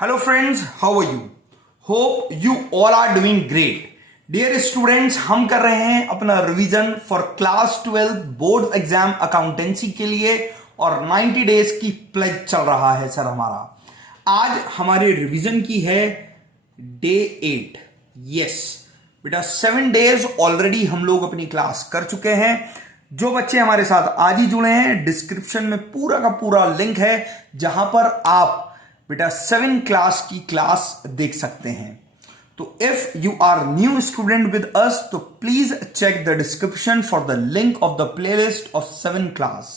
Hello friends, how are you? Hope you all are doing great. Dear students, हम कर रहे हैं अपना revision for class 12 board exam accountancy के लिए और 90 डेज की प्लेज चल रहा है सर हमारा। आज हमारे रिवीजन की है डे 8। यस बेटा 7 डेज ऑलरेडी हम लोग अपनी क्लास कर चुके हैं। जो बच्चे हमारे साथ आज ही जुड़े हैं, डिस्क्रिप्शन में पूरा का पूरा लिंक है जहां पर आप बेटा 7 क्लास की क्लास देख सकते हैं। तो if you are new student with us तो please check the description for the link of the playlist of 7 class.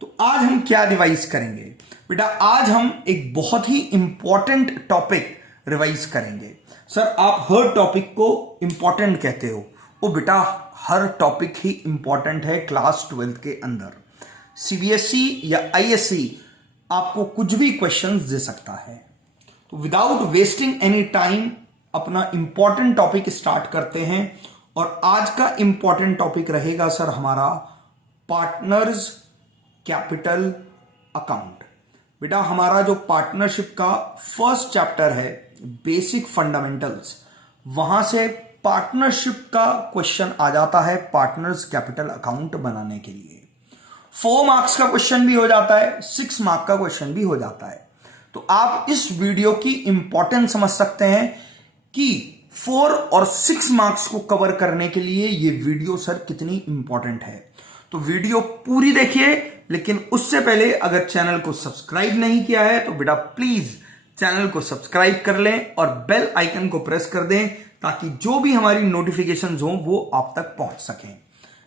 तो आज हम क्या रिवाइज करेंगे बेटा? आज हम एक बहुत ही इंपॉर्टेंट टॉपिक रिवाइज करेंगे। सर आप हर टॉपिक को इंपॉर्टेंट कहते हो। वो बेटा हर टॉपिक ही इंपॉर्टेंट है क्लास 12 के अंदर। सीबीएसई या आईएससी आपको कुछ भी क्वेश्चंस दे सकता है। तो विदाउट वेस्टिंग एनी टाइम अपना इंपॉर्टेंट टॉपिक स्टार्ट करते हैं। और आज का इंपॉर्टेंट टॉपिक रहेगा सर हमारा पार्टनर्स कैपिटल अकाउंट। बेटा हमारा जो पार्टनरशिप का फर्स्ट चैप्टर है बेसिक फंडामेंटल्स, वहां से पार्टनरशिप का क्वेश्चन आ जाता है पार्टनर्स कैपिटल अकाउंट बनाने के लिए। 4 मार्क्स का क्वेश्चन भी हो जाता है, 6 मार्क का क्वेश्चन भी हो जाता है। तो आप इस वीडियो की इंपॉर्टेंस समझ सकते हैं कि 4 और 6 मार्क्स को कवर करने के लिए ये वीडियो सर कितनी इंपॉर्टेंट है। तो वीडियो पूरी देखिए, लेकिन उससे पहले अगर चैनल को सब्सक्राइब नहीं किया है तो बेटा प्लीज चैनल को सब्सक्राइब कर लें और बेल आइकन को प्रेस कर दें ताकि जो भी हमारी नोटिफिकेशंस हो वो आप तक पहुंच सकें।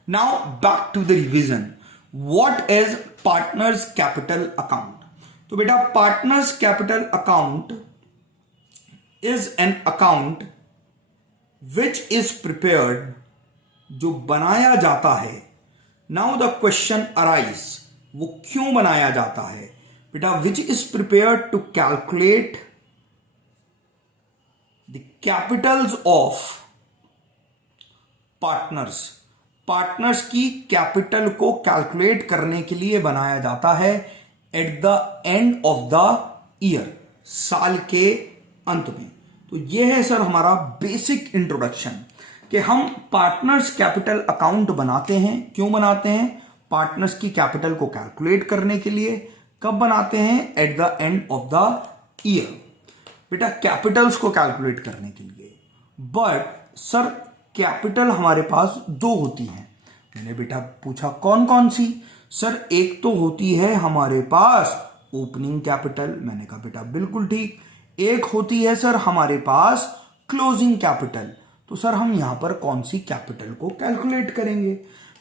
Now back to the revision. What is partners capital account? तो बेटा partners capital account is an account which is prepared, जो बनाया जाता है। Now the question arise, वो क्यों बनाया जाता है बेटा? which is prepared to calculate the capitals of partners। Partners की कैपिटल को कैलकुलेट करने के लिए बनाया जाता है at the end of the year, साल के अंत में। तो यह है सर हमारा बेसिक इंट्रोडक्शन कि हम पार्टनर्स कैपिटल अकाउंट बनाते हैं। क्यों बनाते हैं? पार्टनर्स की कैपिटल को कैलकुलेट करने के लिए। कब बनाते हैं? At the end of the year बेटा, कैपिटल्स को कैलकुलेट करने के लिए। बट सर कैपिटल हमारे पास 2 होती हैं। मैंने बेटा पूछा कौन कौन सी? सर एक तो होती है हमारे पास ओपनिंग कैपिटल। मैंने कहा बेटा बिल्कुल ठीक। एक होती है सर हमारे पास क्लोजिंग कैपिटल। तो सर हम यहां पर कौन सी कैपिटल को कैलकुलेट करेंगे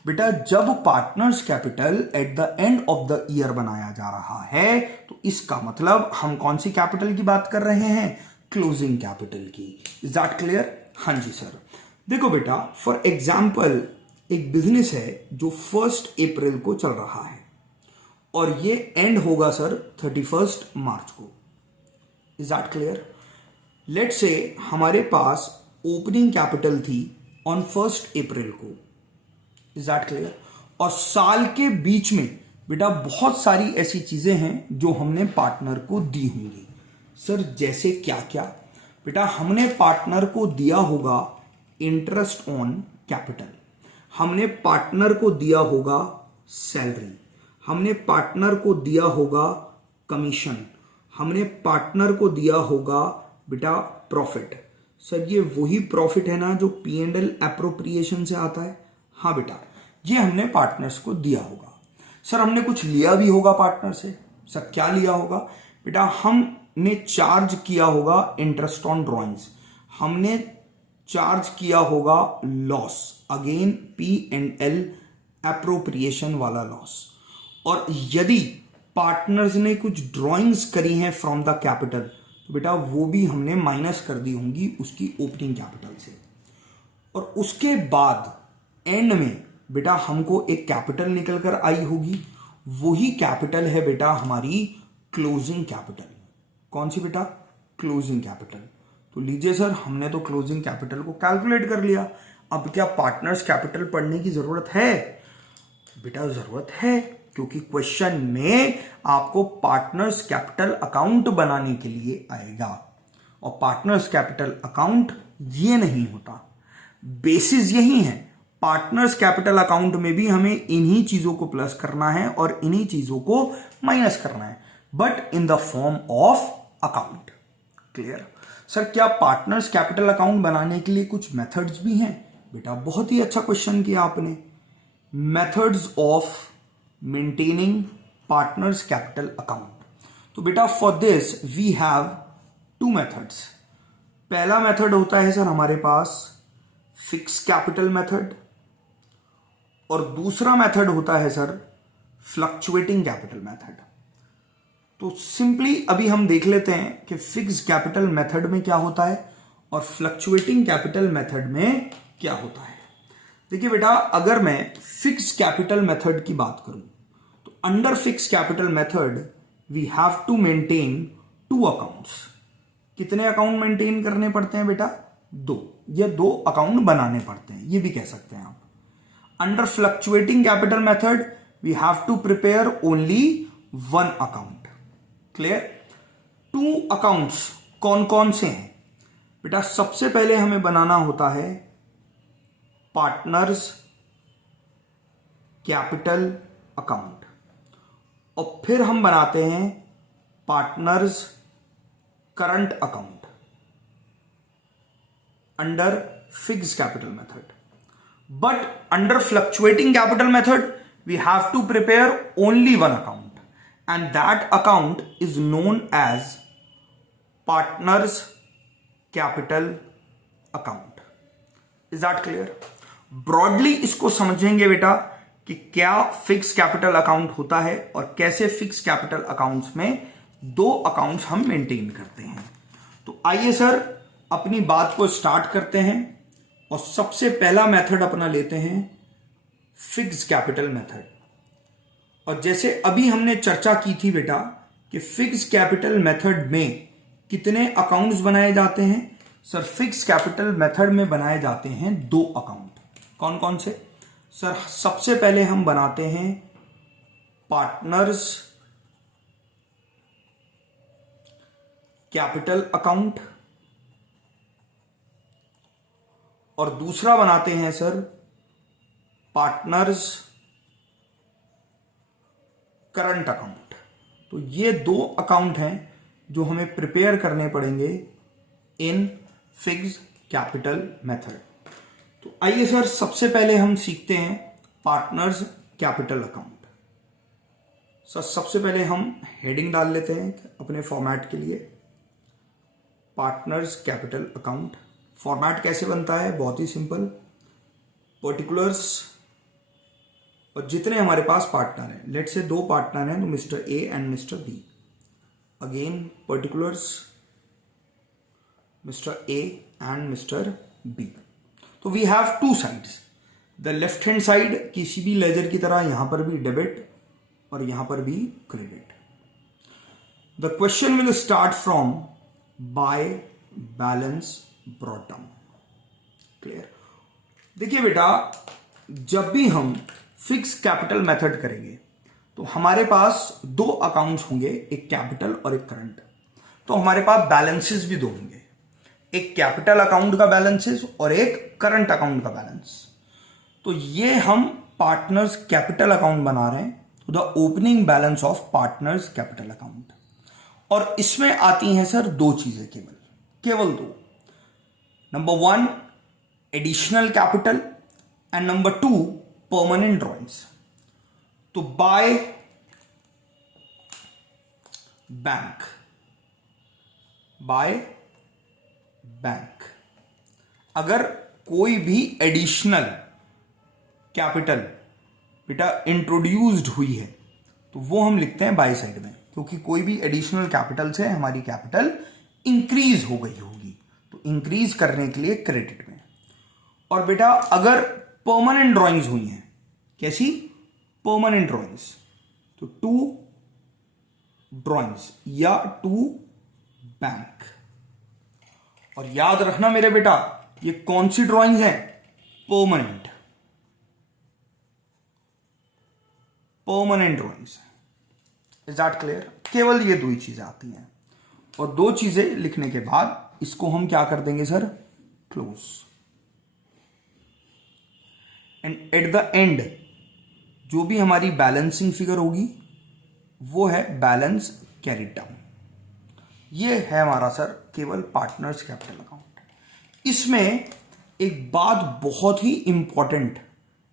बेटा? जब partners capital at the end of the year बनाया जा रहा है तो इसका मतलब हम कौन सी कैपिटल की बात कर रहे हैं? क्लोजिंग कैपिटल की। Is that clear? हाँ जी सर। देखो बेटा फॉर एग्जाम्पल एक बिजनेस है जो 1 अप्रैल को चल रहा है और ये एंड होगा सर 31 मार्च को। Is that clear? Let's say हमारे पास ओपनिंग कैपिटल थी ऑन 1 अप्रैल को। Is that clear? और साल के बीच में बेटा बहुत सारी ऐसी चीजें हैं जो हमने पार्टनर को दी होंगी। सर जैसे क्या क्या बेटा? हमने पार्टनर को दिया होगा इंटरेस्ट ऑन कैपिटल, हमने पार्टनर को दिया होगा सैलरी, हमने पार्टनर को दिया होगा कमीशन, हमने पार्टनर को दिया होगा बेटा प्रॉफिट। सर ये वही प्रॉफिट है ना जो P&L एप्रोप्रिएशन से आता है? हाँ बेटा, ये हमने पार्टनर्स को दिया होगा। सर हमने कुछ लिया भी होगा पार्टनर से। सर क्या लिया होगा बेटा? हमने चार्ज किया होगा इंटरेस्ट ऑन ड्रॉइंग्स, हमने चार्ज किया होगा लॉस, अगेन P&L एप्रोप्रिएशन वाला लॉस। और यदि पार्टनर्स ने कुछ ड्राइंग्स करी हैं फ्रॉम द कैपिटल तो बेटा वो भी हमने माइनस कर दी होंगी उसकी ओपनिंग कैपिटल से। और उसके बाद एंड में बेटा हमको एक कैपिटल निकल कर आई होगी, वही कैपिटल है बेटा हमारी क्लोजिंग कैपिटल। कौन सी बेटा? Closing capital. तो लीजिए सर हमने तो क्लोजिंग कैपिटल को कैलकुलेट कर लिया। अब क्या पार्टनर्स कैपिटल पढ़ने की जरूरत है? बेटा जरूरत है। क्योंकि क्वेश्चन में आपको पार्टनर्स कैपिटल अकाउंट बनाने के लिए आएगा और पार्टनर्स कैपिटल अकाउंट ये नहीं होता। बेसिस यही है, पार्टनर्स कैपिटल अकाउंट में भी हमें इन्हीं चीजों को प्लस करना है और इन्हीं चीजों को माइनस करना है, but in the form of account. Clear? Sir क्या पार्टनर्स कैपिटल अकाउंट बनाने के लिए कुछ मेथड्स भी हैं? बेटा बहुत ही अच्छा क्वेश्चन किया आपने। Methods of maintaining partners capital account. तो बेटा for this we have two methods. पहला मेथड होता है सर हमारे पास फिक्स कैपिटल मेथड और दूसरा मेथड होता है सर फ्लक्चुएटिंग कैपिटल मेथड। तो सिंपली अभी हम देख लेते हैं कि फिक्स कैपिटल मेथड में क्या होता है और फ्लक्चुएटिंग कैपिटल मेथड में क्या होता है। देखिए बेटा, अगर मैं फिक्स कैपिटल मेथड की बात करूं तो under fix capital method we have to maintain two accounts. कितने अकाउंट मेंटेन करने पड़ते हैं बेटा? दो, या दो अकाउंट बनाने पड़ते हैं, ये भी कह सकते हैं आप। Under fluctuating capital method we have to prepare only one account. Clear? Two accounts कौन कौन से हैं बेटा? सबसे पहले हमें बनाना होता है पार्टनर्स कैपिटल अकाउंट और फिर हम बनाते हैं partners current account under fix capital method. But under fluctuating capital method we have to prepare only one account and that account is known as partners capital account. Is that clear? Broadly इसको समझेंगे बेटा कि क्या fix capital account होता है और कैसे fix capital accounts में दो अकाउंट्स हम मेंटेन करते हैं। तो आइए सर अपनी बात को स्टार्ट करते हैं और सबसे पहला मेथड अपना लेते हैं फिक्स कैपिटल मेथड। और जैसे अभी हमने चर्चा की थी बेटा कि फिक्स कैपिटल मेथड में कितने अकाउंट्स बनाए जाते हैं? सर फिक्स कैपिटल मेथड में बनाए जाते हैं दो अकाउंट। कौन कौन से? सर सबसे पहले हम बनाते हैं पार्टनर्स कैपिटल अकाउंट और दूसरा बनाते हैं सर पार्टनर्स करंट अकाउंट। तो ये दो अकाउंट हैं जो हमें प्रिपेयर करने पड़ेंगे इन फिक्स कैपिटल मेथड। तो आइए सर सबसे पहले हम सीखते हैं पार्टनर्स कैपिटल अकाउंट। सर सबसे पहले हम हेडिंग डाल लेते हैं अपने फॉर्मेट के लिए, पार्टनर्स कैपिटल अकाउंट। फॉर्मेट कैसे बनता है? बहुत ही सिंपल, पर्टिकुलर्स और जितने हमारे पास पार्टनर हैं, लेट से दो पार्टनर हैं तो mister A and mister B, again particulars mister A and mister B. तो we have two sides. The left hand side किसी भी लेजर की तरह यहां पर भी डेबिट और यहां पर भी credit. The question will start from by balance brought down. Clear? देखिए बेटा, जब भी हम फिक्स कैपिटल मेथड करेंगे तो हमारे पास दो अकाउंट्स होंगे, एक कैपिटल और एक करंट। तो हमारे पास बैलेंसेस भी दो होंगे, एक कैपिटल अकाउंट का बैलेंसेस और एक करंट अकाउंट का बैलेंस। तो ये हम पार्टनर्स कैपिटल अकाउंट बना रहे हैं, तो the opening balance of partners capital account. और इसमें आती हैं सर दो चीजें, केवल दो। Number one additional capital and number two permanent drawings. तो बाय बैंक, बाय बैंक अगर कोई भी एडिशनल कैपिटल बेटा इंट्रोड्यूस्ड हुई है तो वो हम लिखते हैं बाय साइड में, क्योंकि कोई भी एडिशनल कैपिटल से हमारी कैपिटल इंक्रीज हो गई होगी, तो इंक्रीज करने के लिए क्रेडिट में। और बेटा अगर परमानेंट ड्रॉइंग्स हुई हैं, कैसी? परमानेंट ड्रॉइंग्स, तो टू ड्रॉइंग्स या टू बैंक। और याद रखना मेरे बेटा, ये कौन सी ड्रॉइंग है? Permanent. Permanent drawings. Is that clear? केवल ये दो ही चीजें आती हैं, और दो चीजें लिखने के बाद इसको हम क्या कर देंगे sir? Close. And at the end जो भी हमारी बैलेंसिंग फिगर होगी वो है बैलेंस कैरिड डाउन। ये है हमारा सर केवल पार्टनर्स कैपिटल अकाउंट। इसमें एक बात बहुत ही इंपॉर्टेंट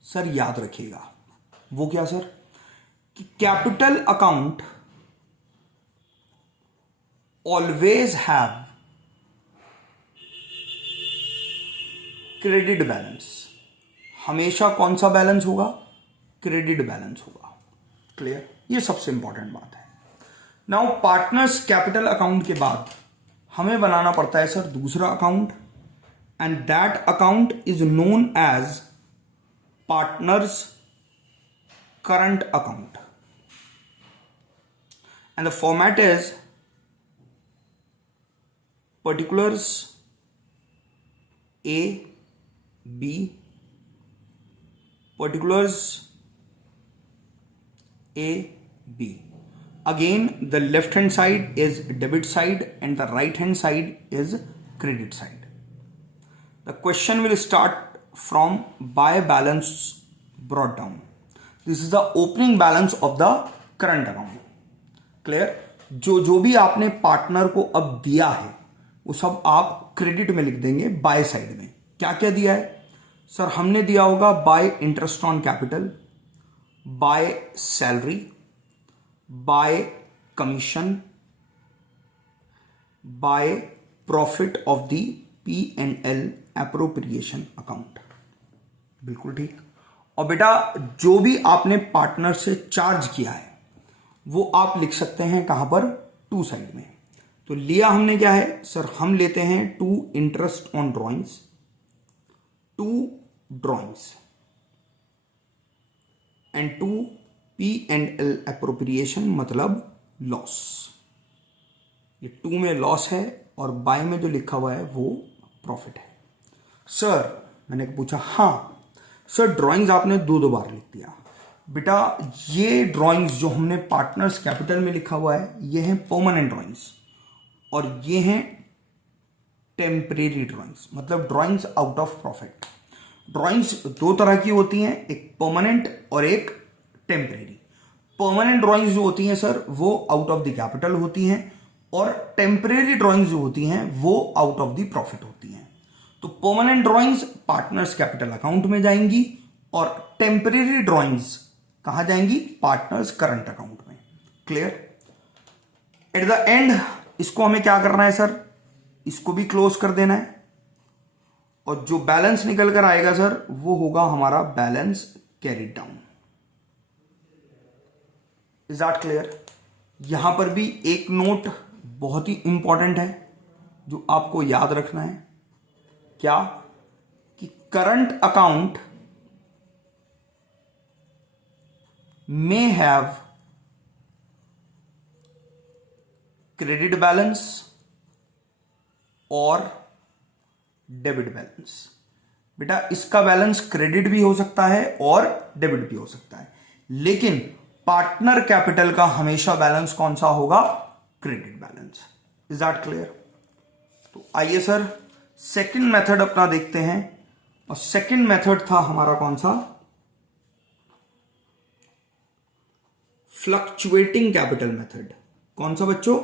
सर याद रखिएगा, वो क्या सर? कि capital account always have credit balance. हमेशा कौन सा बैलेंस होगा? क्रेडिट बैलेंस होगा। क्लियर? ये सबसे इंपॉर्टेंट बात है। नाउ पार्टनर्स कैपिटल अकाउंट के बाद हमें बनाना पड़ता है सर दूसरा account, and that account is known as partners current account, and the format is particulars A B, particulars A B. Again the left hand side is debit side and the right hand side is credit side. The question will start from by balance brought down. This is the opening balance of the current account. Clear? जो भी आपने partner को अब दिया है वो सब आप क्रेडिट में लिख देंगे बाय साइड में। क्या क्या दिया है सर? हमने दिया होगा bye interest on capital, by salary, by commission, by profit of the P&L appropriation account. बिल्कुल ठीक। और बेटा जो भी आपने पार्टनर से चार्ज किया है वो आप लिख सकते हैं कहां पर? टू साइड में। तो लिया हमने क्या है सर? हम लेते हैं to interest on drawings, to drawings and to P&L appropriation मतलब लॉस। ये टू में लॉस है और बाय में जो लिखा हुआ है वो प्रॉफिट है। सर मैंने पूछा हाँ सर ड्राइंग्स आपने दो बार लिख दिया। बेटा ये ड्राइंग्स जो हमने पार्टनर्स कैपिटल में लिखा हुआ है ये हैं परमानेंट ड्राइंग्स और ये हैं टेम्परेरी ड्राइंग्स, मतलब drawings out of profit. Drawings दो तरह की होती हैं, एक परमानेंट और एक टेम्परेरी। परमानेंट ड्राइंग्स जो होती हैं सर वो आउट ऑफ द कैपिटल होती हैं और टेम्परेरी ड्राइंग्स जो होती हैं वो आउट ऑफ द प्रॉफिट होती हैं। तो permanent drawings partners capital account में जाएंगी और टेम्परेरी ड्राइंग्स कहां जाएंगी? पार्टनर्स करंट अकाउंट में। क्लियर? एट द एंड इसको हमें क्या करना है सर? इसको भी क्लोज कर देना है और जो बैलेंस निकल कर आएगा सर वो होगा हमारा balance carried down. Is that clear? यहां पर भी एक नोट बहुत ही इंपॉर्टेंट है जो आपको याद रखना है। क्या? कि current account may have credit balance और डेबिट बैलेंस। बेटा इसका बैलेंस क्रेडिट भी हो सकता है और डेबिट भी हो सकता है, लेकिन पार्टनर कैपिटल का हमेशा बैलेंस कौन सा होगा? Credit balance. Is that clear? तो आइए सर सेकंड मेथड अपना देखते हैं, और सेकंड मेथड था हमारा कौन सा? Fluctuating capital method. कौन सा बच्चों?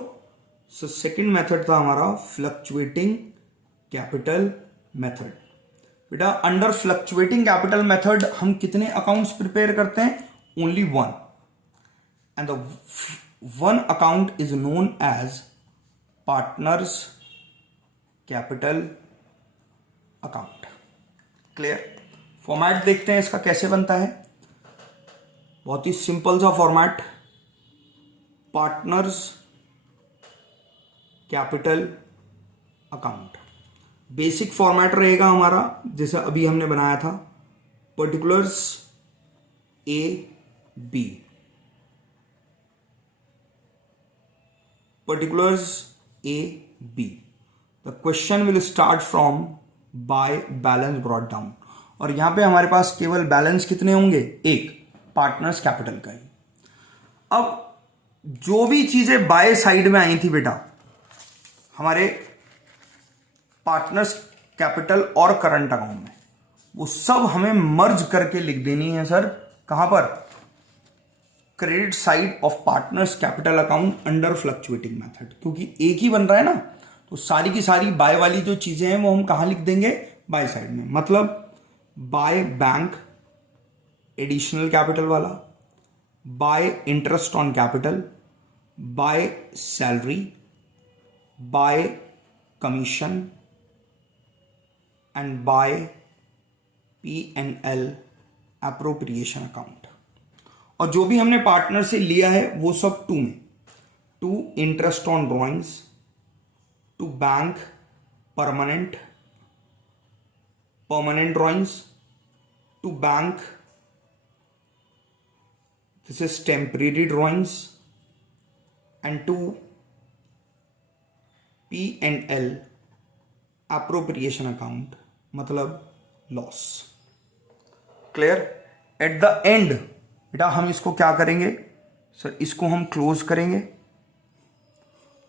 सो सेकंड मेथड था हमारा फ्लक्चुएटिंग कैपिटल मेथड। बेटा अंडर फ्लक्चुएटिंग कैपिटल मेथड हम कितने अकाउंट्स प्रिपेयर करते हैं? Only one, and the one account is known as partners capital account. Clear? Format देखते हैं इसका कैसे बनता है। बहुत ही सिंपल सा format, partners capital account. Basic format रहेगा हमारा जैसे अभी हमने बनाया था, particulars A B, particulars A B. The question will start from by balance brought down, और यहां पे हमारे पास केवल बैलेंस कितने होंगे? एक, पार्टनर्स कैपिटल का ही। अब जो भी चीजें बाय साइड में आई थी बेटा हमारे पार्टनर्स कैपिटल और करंट अकाउंट में, वो सब हमें मर्ज करके लिख देनी है सर। कहां पर? Credit side of partners capital account under fluctuating method, क्योंकि एक ही बन रहा है ना, तो सारी की सारी बाय वाली जो चीजें हैं वो हम कहां लिख देंगे? बाय साइड में। मतलब बाय बैंक एडिशनल कैपिटल वाला, by interest on capital, by salary, by commission and by P&L appropriation account. और जो भी हमने पार्टनर से लिया है वो सब टू में, to interest on drawings, to bank permanent drawings, to bank this is temporary drawings, and to P&L appropriation account मतलब loss. Clear? At the end बेटा हम इसको क्या करेंगे सर? इसको हम क्लोज करेंगे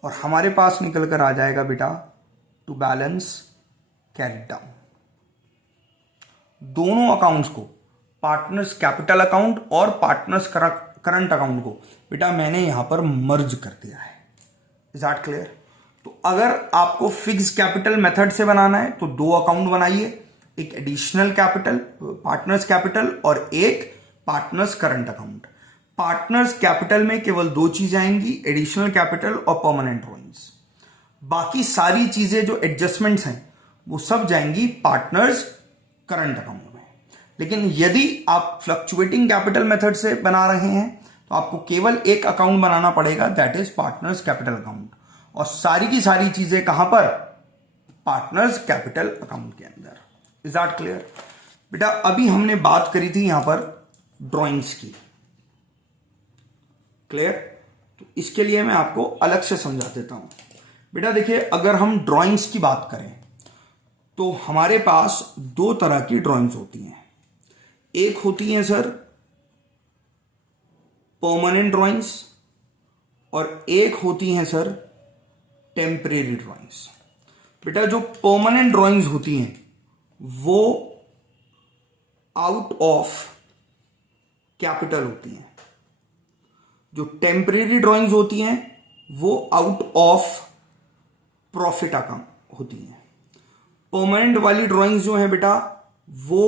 और हमारे पास निकल कर आ जाएगा बेटा टू बैलेंस कैरी डाउन। दोनों अकाउंट्स को, पार्टनर्स कैपिटल अकाउंट और पार्टनर्स करंट अकाउंट को बेटा मैंने यहां पर मर्ज कर दिया है। Is that clear? तो अगर आपको फिक्स कैपिटल मेथड से बनाना है तो दो अकाउंट बनाइए, एक एडिशनल कैपिटल पार्टनर्स कैपिटल और एक partners current account. Partners capital में केवल दो चीजें आएंगी, एडिशनल कैपिटल और परमानेंट ड्रॉइंग्स। बाकी सारी चीजें जो एडजस्टमेंट्स हैं वो सब जाएंगी पार्टनर्स करंट अकाउंट में। लेकिन यदि आप फ्लक्चुएटिंग कैपिटल मेथड से बना रहे हैं तो आपको केवल एक अकाउंट बनाना पड़ेगा, that is partners capital account, और सारी की सारी चीजें कहां पर? पार्टनर्स कैपिटल अकाउंट के अंदर। Is that clear? बेटा अभी हमने बात करी थी यहां पर ड्राइंग्स की। क्लियर? तो इसके लिए मैं आपको अलग से समझा देता हूं। बेटा देखिए, अगर हम ड्राइंग्स की बात करें तो हमारे पास दो तरह की ड्राइंग्स होती हैं। एक होती है सर परमानेंट ड्राइंग्स और एक होती है सर टेम्परेरी ड्राइंग्स। बेटा जो परमानेंट ड्राइंग्स होती हैं वो आउट ऑफ कैपिटल होती हैं, जो टेम्परेरी ड्राइंग्स होती हैं वो आउट ऑफ प्रॉफिट अकाउंट होती हैं। परमानेंट वाली ड्राइंग्स जो है बेटा वो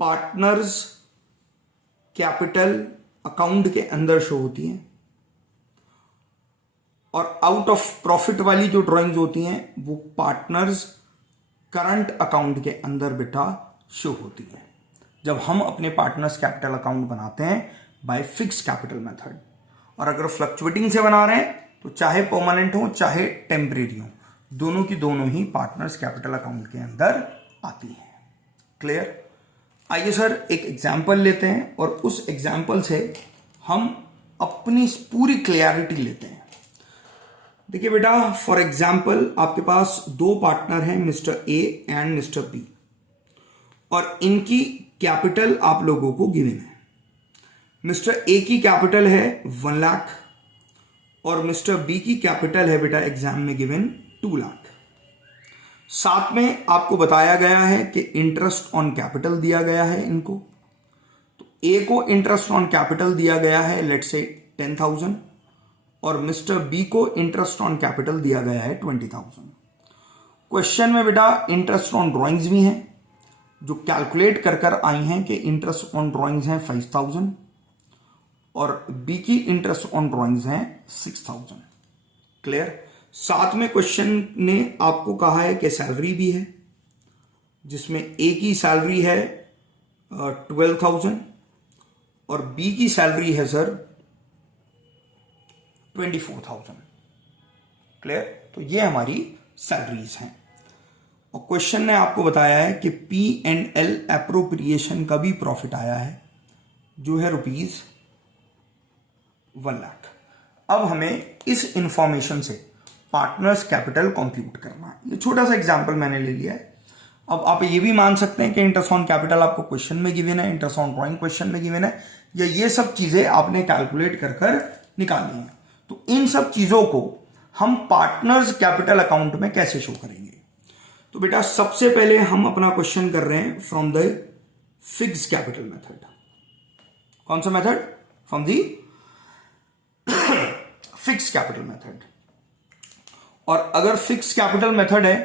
पार्टनर्स कैपिटल अकाउंट के अंदर शो होती हैं, और आउट ऑफ प्रॉफिट वाली जो ड्राइंग्स होती हैं वो पार्टनर्स करंट अकाउंट के अंदर बेटा शो होती हैं जब हम अपने पार्टनर्स कैपिटल अकाउंट बनाते हैं बाय फिक्स कैपिटल मेथड। और अगर फ्लक्चुएटिंग से बना रहे हैं तो चाहे परमानेंट हो चाहे टेम्परेरी हो, दोनों की दोनों ही पार्टनर्स कैपिटल अकाउंट के अंदर आती हैं। क्लियर? आइए सर एक एग्जाम्पल लेते हैं और उस एग्जाम्पल से हम अपनी पूरी क्लियरिटी लेते हैं। देखिए बेटा, फॉर एग्जाम्पल आपके पास दो पार्टनर हैं, mister A and mister B, और इनकी कैपिटल आप लोगों को गिवन है। मिस्टर ए की कैपिटल है 1 लाख और मिस्टर बी की कैपिटल है बेटा एग्जाम में गिवन 2 लाख। साथ में आपको बताया गया है कि इंटरेस्ट ऑन कैपिटल दिया गया है इनको। तो ए को इंटरेस्ट ऑन कैपिटल दिया गया है लेट्स से 10,000 और मिस्टर बी को इंटरेस्ट ऑन कैपिटल दिया गया है 20,000। क्वेश्चन में बेटा इंटरेस्ट ऑन ड्राइंग्स भी हैं जो कैलकुलेट कर आई हैं कि इंटरेस्ट ऑन ड्राइंग्स हैं 5,000 और बी की इंटरेस्ट ऑन ड्राइंग्स हैं 6,000। क्लियर? साथ में क्वेश्चन ने आपको कहा है कि सैलरी भी है, जिसमें ए की सैलरी है 12,000 और बी की सैलरी है सर 24,000। क्लियर? तो ये हमारी सैलरीज हैं। और क्वेश्चन ने आपको बताया है कि P&L एप्रोप्रिएशन का भी प्रॉफिट आया है जो है ₹1 लाख। अब हमें इस इंफॉर्मेशन से पार्टनर्स कैपिटल कंप्यूट करना है। ये छोटा सा एग्जांपल मैंने ले लिया है। अब आप ये भी मान सकते हैं कि इंटरेस्ट ऑन कैपिटल आपको क्वेश्चन में गिवन है, इंटरेस्ट ऑन ड्राइंग क्वेश्चन में गिवन है, या ये सब चीजें आपने कैलकुलेट कर कर निकालनी है। तो इन सब चीजों को हम पार्टनर्स कैपिटल अकाउंट में कैसे शो करेंगे? तो बेटा सबसे पहले हम अपना क्वेश्चन कर रहे हैं from the fix capital method. कौन सा method? From the fix capital method. और अगर फिक्स कैपिटल मेथड है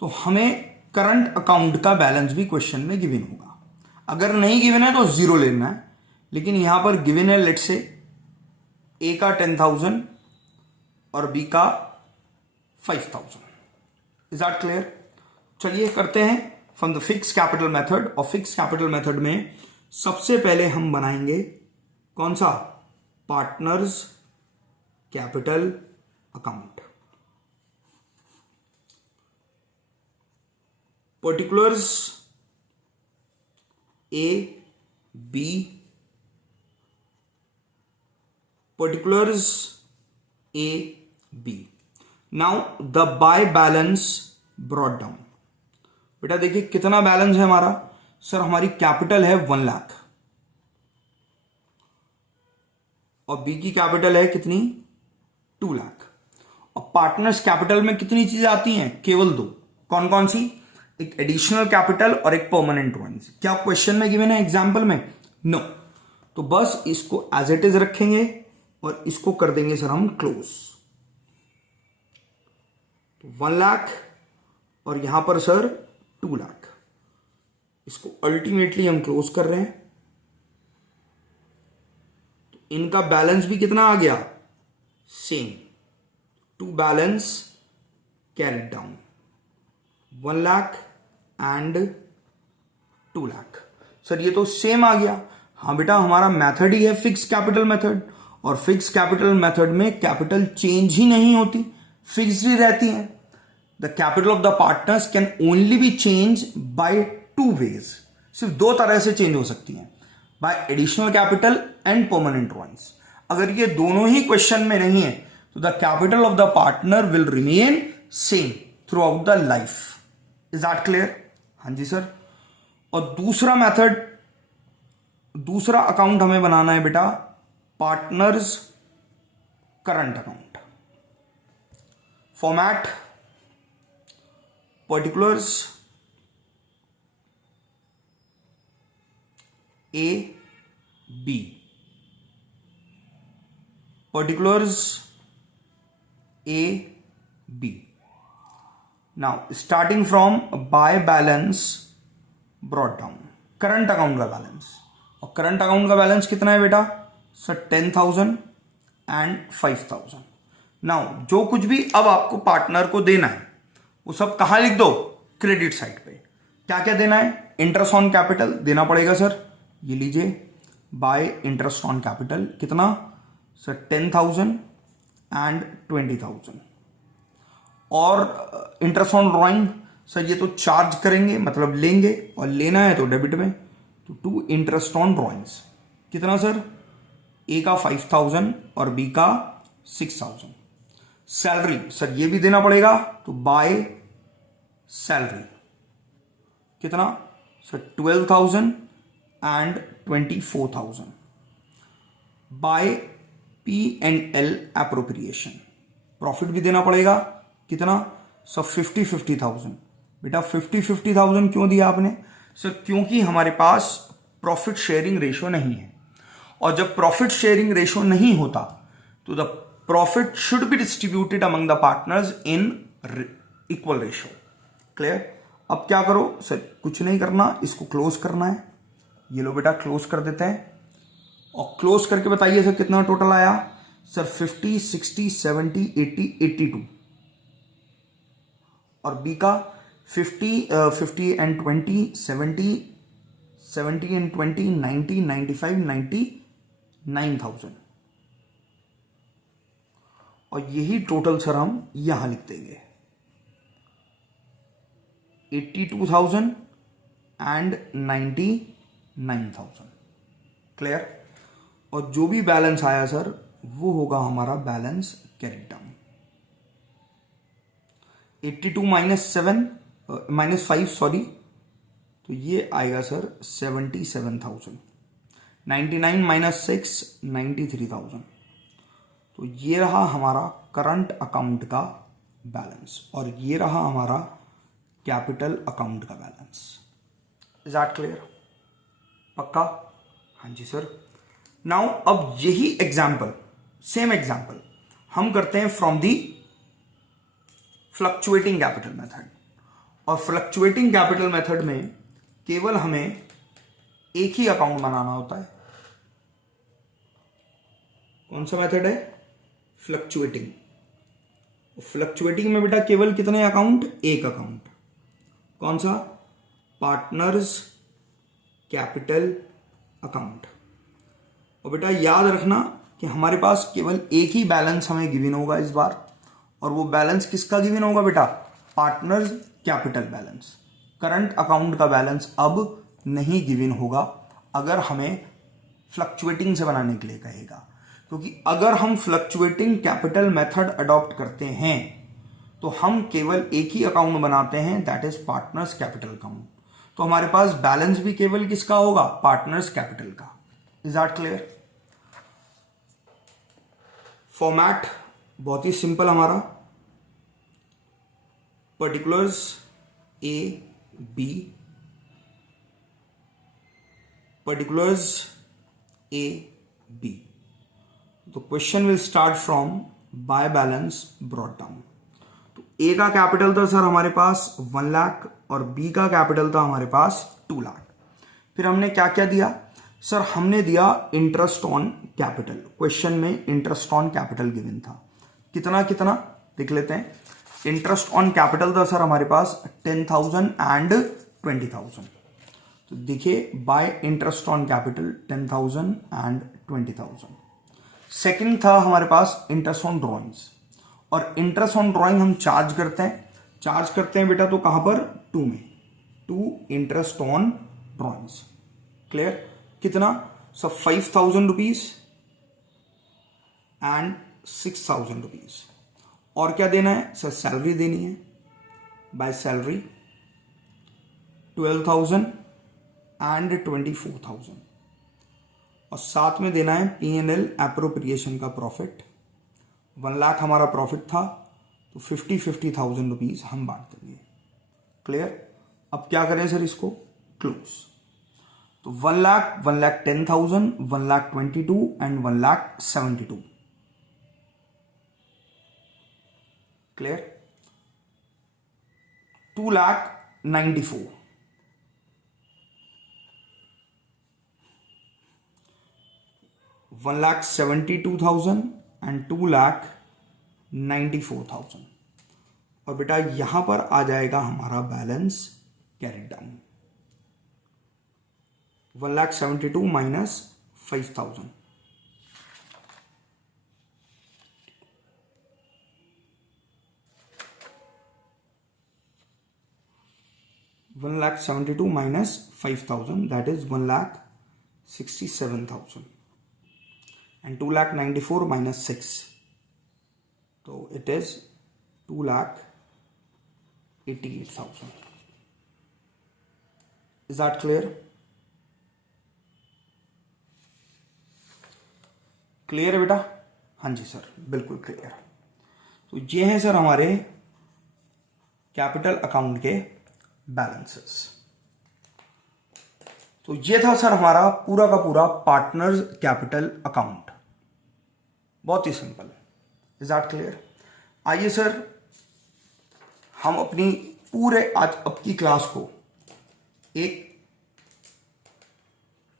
तो हमें करंट अकाउंट का बैलेंस भी क्वेश्चन में गिवन होगा। अगर नहीं गिवन है तो जीरो लेना है, लेकिन यहां पर गिवन है लेट से ए का 10,000 और बी का 5,000। Is that clear? चलिए करते हैं from the fix capital method. और फिक्स कैपिटल मेथड में सबसे पहले हम बनाएंगे कौन सा? Partners capital account. Particulars A B, particulars A B. Now the buy balance brought down. बेटा देखिए कितना बैलेंस है हमारा। सर हमारी कैपिटल है 1 लाख और बी की कैपिटल है कितनी? 2 लाख। और पार्टनर्स कैपिटल में कितनी चीजें आती हैं? केवल 2। कौन कौन सी? एक एडिशनल कैपिटल और एक परमानेंट ड्रॉइंग्स। क्या क्वेश्चन में गिवन है एग्जाम्पल में? नो। तो बस इसको एज इट इज रखेंगे और इसको कर देंगे सर हम क्लोज। तो 1 लाख और यहां पर सर 2 लाख, इसको अल्टीमेटली हम क्लोज कर रहे हैं। तो इनका बैलेंस भी कितना आ गया? Same. To balance carried down 1 lakh and 2 lakh. Sir ये तो सेम आ गया। हाँ बेटा हमारा मेथड ही है फिक्स कैपिटल मेथड, और फिक्स कैपिटल मेथड में कैपिटल चेंज ही नहीं होती, फिक्स्ड ही रहती है। The capital of the partners can only be change by 2 ways. सिर्फ 2 तरह से चेंज हो सकती हैं, by additional capital and permanent ones. अगर ये दोनों ही क्वेश्चन में नहीं है तो the capital of the partner will remain same throughout the life. Is that clear? हाँ जी सर। और दूसरा मेथड, दूसरा अकाउंट हमें बनाना है बेटा partners current account. Format particulars A B, particulars A B. Now starting from buy balance brought down, current account का balance. और करंट अकाउंट का बैलेंस कितना है बेटा? Sir 10,000 and 5,000। नाउ जो कुछ भी अब आपको पार्टनर को देना है वो सब कहां लिख दो? क्रेडिट साइड पे। क्या क्या देना है? इंटरेस्ट ऑन कैपिटल देना पड़ेगा सर, ये लीजिए बाय इंटरेस्ट ऑन कैपिटल कितना? Sir 10,000 and 20,000। और इंटरेस्ट ऑन ड्रॉइंग सर ये तो चार्ज करेंगे मतलब लेंगे, और लेना है तो डेबिट में। तो 2 इंटरेस्ट ऑन ड्रॉइंग्स कितना सर? ए का 5,000 और बी का 6,000। सैलरी सर ये भी देना पड़ेगा, तो बाय सैलरी कितना? Sir 12,000 and 24,000। By P&L appropriation, profit भी देना पड़ेगा कितना? सर 50,000। बेटा 50,000 क्यों दिया आपने? सर क्योंकि हमारे पास प्रॉफिट शेयरिंग रेशो नहीं है, और जब प्रॉफिट शेयरिंग रेशो नहीं होता तो the profit should be distributed among the partners in equal ratio. Clear? अब क्या करो सर? कुछ नहीं करना, इसको क्लोज करना है। ये लो बेटा क्लोज कर देते हैं, और क्लोज करके बताइए सर कितना टोटल आया? सर 50, 60, 70, 80, 82। और बी का 50 एंड 20, 70, 70 एंड 20, 90, 95, 99,000। और यही टोटल सर हम यहां लिख देंगे 82,000 एंड 99,000। क्लियर? और जो भी बैलेंस आया सर वो होगा हमारा बैलेंस कैरी डाउन। 82 -5 सॉरी, तो ये आएगा सर 77,000। 99 माइनस 6 93,000। तो ये रहा हमारा करंट अकाउंट का बैलेंस और ये रहा हमारा कैपिटल अकाउंट का बैलेंस। Is that clear? पक्का? हाँ जी सर। नाउ अब यही एग्जाम्पल, सेम एग्जाम्पल हम करते हैं from the fluctuating capital method. और फ्लक्चुएटिंग कैपिटल मेथड में केवल हमें एक ही अकाउंट बनाना होता है। कौन सा मेथड है? फ्लक्चुएटिंग। फ्लक्चुएटिंग में बेटा केवल कितने अकाउंट? एक अकाउंट। कौन सा? Partners capital account. और बेटा याद रखना कि हमारे पास केवल एक ही बैलेंस हमें गिवन होगा इस बार, और वो बैलेंस किसका गिवन होगा बेटा? Partners capital balance. Current account का बैलेंस अब नहीं गिवन होगा अगर हमें फ्लक्चुएटिंग से बनाने के लिए कहेगा, क्योंकि अगर हम फ्लक्चुएटिंग कैपिटल मेथड अडॉप्ट करते हैं तो हम केवल एक ही अकाउंट बनाते हैं, that is partners capital account. तो हमारे पास बैलेंस भी केवल किसका होगा? पार्टनर्स कैपिटल का। Is that clear? फॉर्मेट बहुत ही सिंपल हमारा, particulars A B, particulars A, B. The question will start from by balance brought down. तो A का कैपिटल था सर हमारे पास 1 लाख और B का कैपिटल था हमारे पास 2 लाख। फिर हमने क्या क्या दिया सर? हमने दिया इंटरेस्ट ऑन कैपिटल। क्वेश्चन में इंटरेस्ट ऑन कैपिटल गिवन था। कितना कितना देख लेते हैं। इंटरेस्ट ऑन कैपिटल था सर हमारे पास 10,000 एंड 20,000। तो देखिए bye interest on capital 10,000 and 20,000। Second था हमारे पास इंटरेस्ट ऑन ड्रॉइंग्स, और इंटरेस्ट ऑन ड्रॉइंग हम चार्ज करते हैं बेटा तो कहां पर? 2 में, 2 इंटरेस्ट ऑन ड्रॉइंग्स। क्लियर? कितना सर? 5,000 rupees and 6,000 rupees. और क्या देना है सर? सैलरी देनी है, बाय सैलरी 12,000 एंड 24,000। और साथ में देना है P&L एप्रोप्रिएशन का प्रॉफिट। 1 लाख हमारा प्रॉफिट था तो 50,000 रुपीज हम बांट देंगे। क्लियर? अब क्या करें सर इसको? क्लोज। तो 1 लाख, 1,10,000, 1,22,000 एंड 1,72,000। क्लियर? 2,94,000, 1,72,000 एंड 2,94,000। और बेटा यहां पर आ जाएगा हमारा balance carry down. 1,72,000 minus 5,000, 1,72,000 minus 5,000, that is 1,67,000, and 2,94,000 minus 6, so it is 2,88,000. Is that clear? Clear है बेटा? हाँ जी सर, बिल्कुल क्लियर। तो ये हैं सर हमारे कैपिटल अकाउंट के बैलेंसेस। तो ये था सर हमारा पूरा का पूरा पार्टनर्स कैपिटल अकाउंट। बहुत ही सिंपल। Is that clear? आइए सर हम अपनी पूरे आज अब की क्लास को एक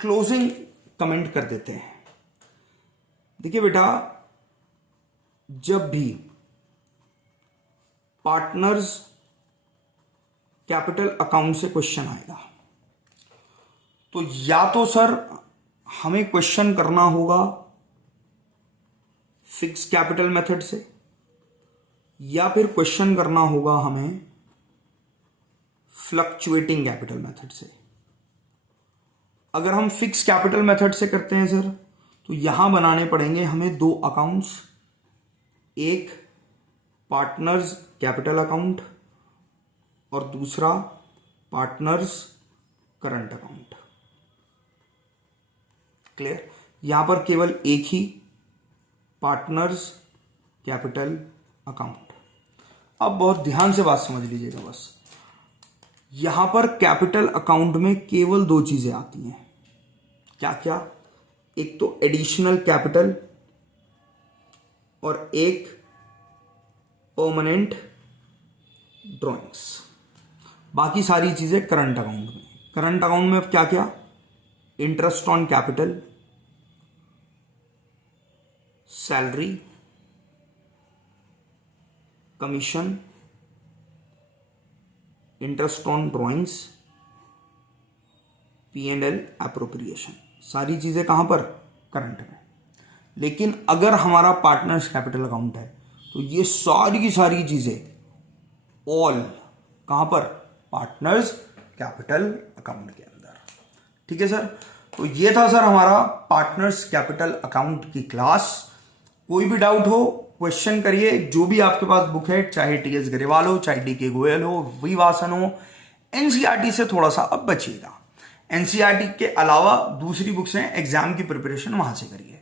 क्लोजिंग कमेंट कर देते हैं। देखिए बेटा, जब भी पार्टनर्स कैपिटल अकाउंट से क्वेश्चन आएगा तो या तो सर हमें क्वेश्चन करना होगा फिक्स कैपिटल मेथड से, या फिर क्वेश्चन करना होगा हमें फ्लक्चुएटिंग कैपिटल मेथड से। अगर हम फिक्स कैपिटल मेथड से करते हैं सर तो यहां बनाने पड़ेंगे हमें दो अकाउंट्स, एक पार्टनर्स कैपिटल अकाउंट और दूसरा पार्टनर्स करंट अकाउंट। क्लियर? यहां पर केवल एक ही पार्टनर्स कैपिटल अकाउंट। अब बहुत ध्यान से बात समझ लीजिएगा बस। यहां पर कैपिटल अकाउंट में केवल दो चीजें आती हैं। क्या क्या? एक तो एडिशनल कैपिटल और एक परमानेंट ड्रॉइंग्स। बाकी सारी चीजें करंट अकाउंट में। करंट अकाउंट में अब क्या क्या? Interest on capital, salary, commission, interest on drawings, P&L appropriation. सारी चीजें कहां पर? करंट में। लेकिन अगर हमारा पार्टनर्स कैपिटल अकाउंट है तो ये सारी की सारी चीजें ऑल कहां पर? पार्टनर्स कैपिटल अकाउंट के अंदर। ठीक है सर? तो ये था सर हमारा पार्टनर्स कैपिटल अकाउंट की क्लास। कोई भी डाउट हो क्वेश्चन करिए। जो भी आपके पास बुक है, चाहे टीएस ग्रेवाल हो, चाहे डीके गोयल हो, वी वासन हो, एनसीईआरटी से थोड़ा सा अब बचिएगा। एनसीईआरटी के अलावा दूसरी बुक्स हैं, एग्जाम की प्रिपरेशन वहां से करिए।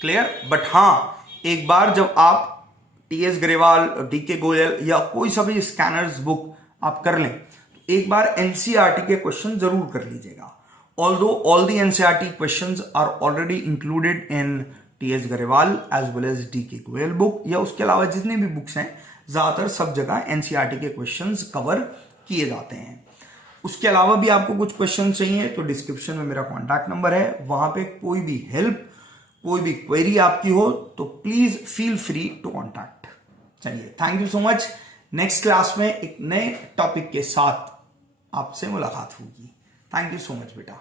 क्लियर? बट हाँ, एक बार जब आप टीएस ग्रेवाल, डीके गोयल या कोई सा भी स्कैनर्स बुक आप कर लें तो एक बार एनसीईआरटी के क्वेश्चन जरूर कर लीजिएगा। Although all the NCERT questions are already included in TS Grewal as well as DK Goyal book, या उसके अलावा जितने भी बुक्स हैं ज्यादातर सब जगह एनसीईआरटी के क्वेश्चंस कवर किए जाते हैं। उसके अलावा भी आपको कुछ क्वेश्चन चाहिए तो डिस्क्रिप्शन में मेरा कॉन्टैक्ट नंबर है, वहां पे कोई भी हेल्प, कोई भी क्वेरी आपकी हो तो please feel free to contact. चलिए, thank you so much. Next class में एक नए टॉपिक के साथ आपसे मुलाकात होगी। थैंक यू सो मच बेटा।